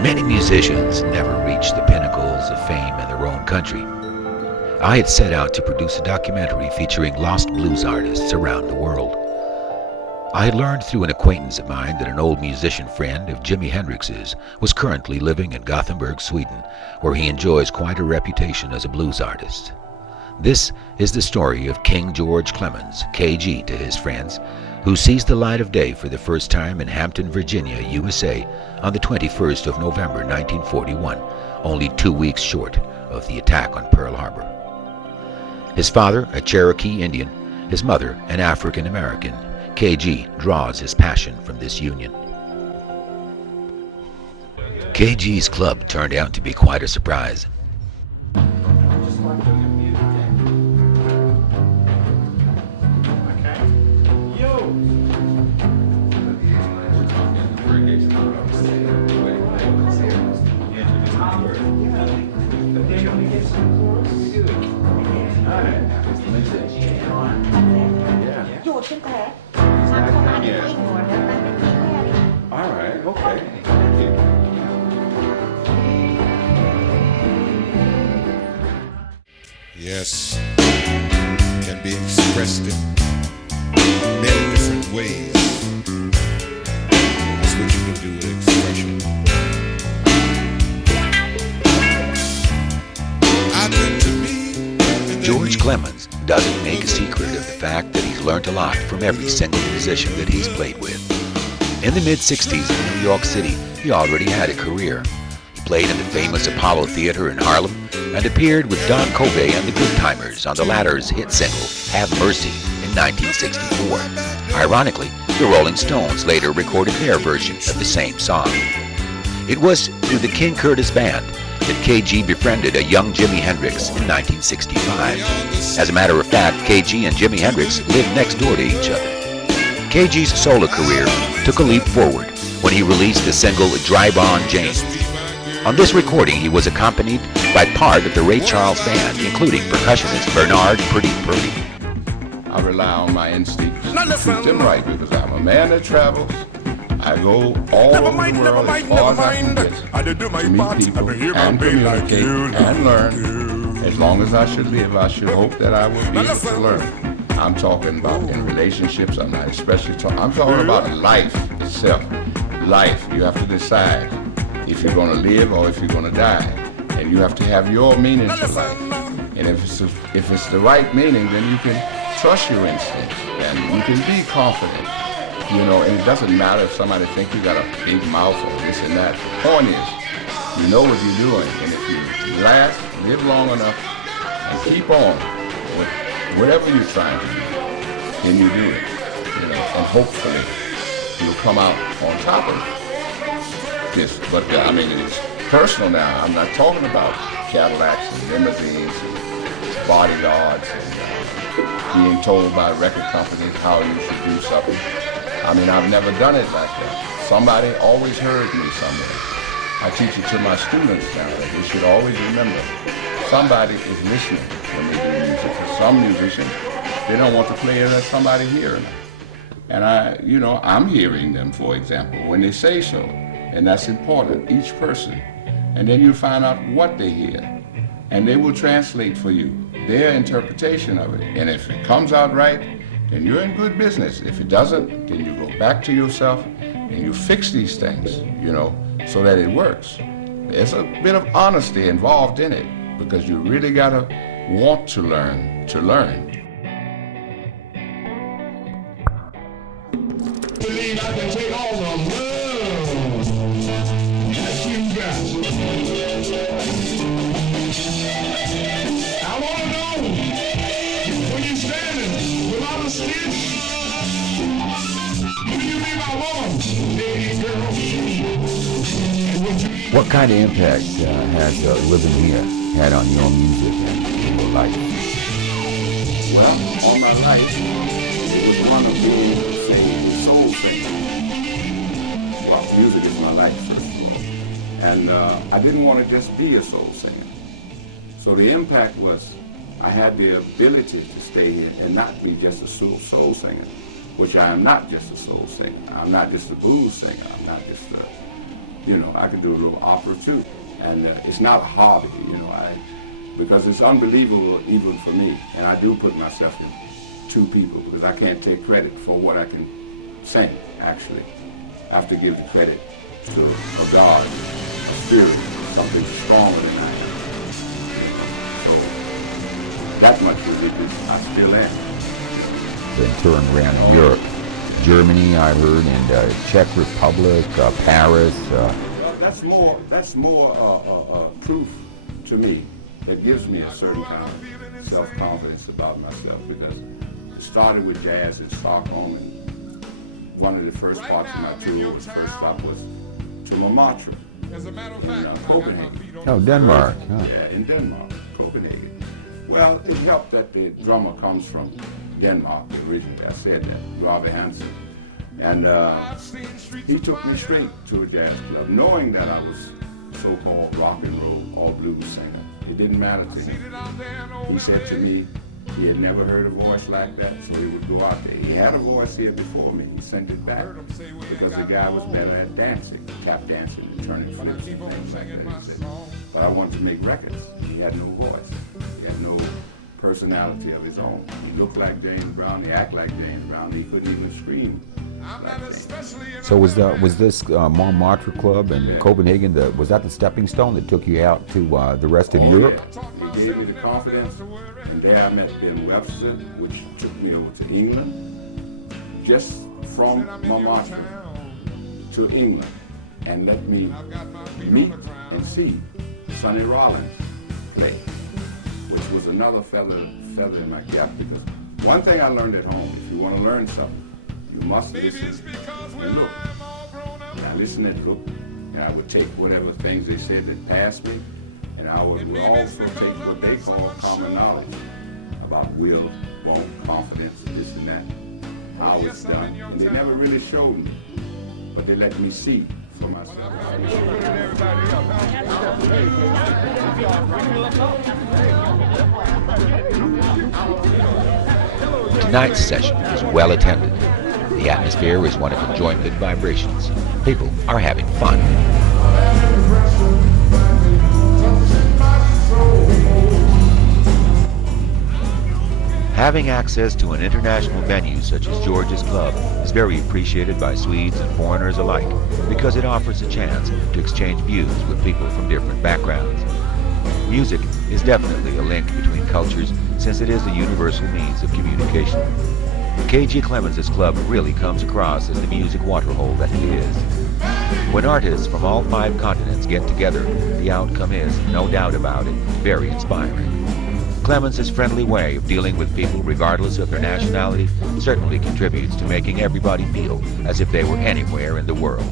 Many musicians never reach the pinnacles of fame in their own country. I had set out to produce a documentary featuring lost blues artists around the world. I had learned through an acquaintance of mine that an old musician friend of Jimi Hendrix's was currently living in Gothenburg, Sweden, where he enjoys quite a reputation as a blues artist. This is the story of King George Clemons, KG to his friends, who sees the light of day for the first time in Hampton, Virginia, USA, on the 21st of November 1941, only 2 weeks short of the attack on Pearl Harbor. His father, a Cherokee Indian, his mother, an African American, KG draws his passion from this union. KG's club turned out to be quite a surprise. All right, okay. Yes, can be expressed in many different ways. That's what you can do with expression. I meant to be. George Clemons doesn't make a secret of the fact that he's learned a lot from every single musician that he's played with. In the mid-60s in New York City, he already had a career. He played in the famous Apollo Theater in Harlem and appeared with Don Covey and the Good Timers on the latter's hit single, Have Mercy, in 1964. Ironically, the Rolling Stones later recorded their version of the same song. It was through the King Curtis Band that KG befriended a young Jimi Hendrix in 1965. As a matter of fact, KG and Jimi Hendrix lived next door to each other. KG's solo career took a leap forward when he released the single Drive On James. On this recording, he was accompanied by part of the Ray Charles Band, including percussionist Bernard Purdy Purdy. I rely on my instincts to treat them right because I'm a man that travels. I go all over the world as far as I can get to meet people and communicate and learn. As long as I should live, I should hope that I will be able to learn. I'm talking about in relationships. I'm not especially talking. I'm talking about life itself. Life. You have to decide if you're going to live or if you're going to die, and you have to have your meaning to life. And if it's the right meaning, then you can trust your instincts and you can be confident. You know, and it doesn't matter if somebody thinks you got a big mouth or this and that. The point is, you know what you're doing, and if you last, live long enough, and keep on with whatever you're trying to do, then you do it. You know, and hopefully you'll come out on top of this. But I mean, it's personal now. I'm not talking about Cadillacs and limousines and bodyguards and being told by record companies how you should do something. I mean, I've never done it like that. Somebody always heard me somewhere. I teach it to my students now that they should always remember somebody is listening when they do music. Some musicians, they don't want to play it as somebody hearing them. And I'm hearing them, for example, when they say so. And that's important, each person. And then you find out what they hear. And they will translate for you their interpretation of it. And if it comes out right, then you're in good business. If it doesn't, then you go back to yourself and you fix these things, you know, so that it works. There's a bit of honesty involved in it because you really gotta want to learn to learn. Believe I can take all the love that you got. I wanna know when you're standing without a stitch, do you be my woman, baby girl? What kind of impact has living here had on your music and your life? Well, on my life, it was one of being a soul singer. Well, music is my life, first of all. And I didn't want to just be a soul singer. So the impact was I had the ability to stay here and not be just a soul singer, which I am not just a soul singer. I'm not just a blues singer. I'm not just a I can do a little opera too. And it's not a hobby, because it's unbelievable even for me. And I do put myself in two people because I can't take credit for what I can sing, actually. I have to give the credit to a God, a spirit, something stronger than I am. So that much religious I still am. Then touring around Europe, Germany, I heard, and Czech Republic, Paris. That's more proof to me. That gives me a certain kind of self-confidence about myself, because it started with jazz in Stockholm, and one of the first parts of my tour first stop was to Montmartre in Copenhagen. Oh, Denmark. Huh. Yeah, in Denmark, Copenhagen. Well, it helped that the drummer comes from Denmark originally. I said that, Robbie Hansen. And he took me straight to a jazz club, knowing that I was so-called rock and roll, all blues singer. It didn't matter to him. He said to me he had never heard a voice like that, so he would go out there. He had a voice here before me. He sent it back because the guy was better at dancing, tap dancing and turning flips and things like that. He said, but I wanted to make records. He had no voice. He had no personality of his own. He looked like James Brown. He acted like James Brown. He couldn't even scream. So was this Montmartre Club in Copenhagen? Was that the stepping stone that took you out to the rest of Europe? Yeah. He gave me the confidence, and there I met Ben Webster, which took me over to England, just from Montmartre to England, and let me meet and see Sonny Rollins play, which was another feather in my cap, because one thing I learned at home: if you want to learn something, you must listen and look. And I listened and looked, and I would take whatever things they said that passed me, and I would also take what they call common knowledge about will, won't, confidence, this and that, how it's done. And they never really showed me, but they let me see for myself. Tonight's session is well attended. The atmosphere is one of enjoyment vibrations. People are having fun. Having access to an international venue such as George's Club is very appreciated by Swedes and foreigners alike, because it offers a chance to exchange views with people from different backgrounds. Music is definitely a link between cultures, since it is a universal means of communication. King George Clemons' club really comes across as the music waterhole that it is. When artists from all 5 continents get together, the outcome is, no doubt about it, very inspiring. Clemons' friendly way of dealing with people regardless of their nationality certainly contributes to making everybody feel as if they were anywhere in the world.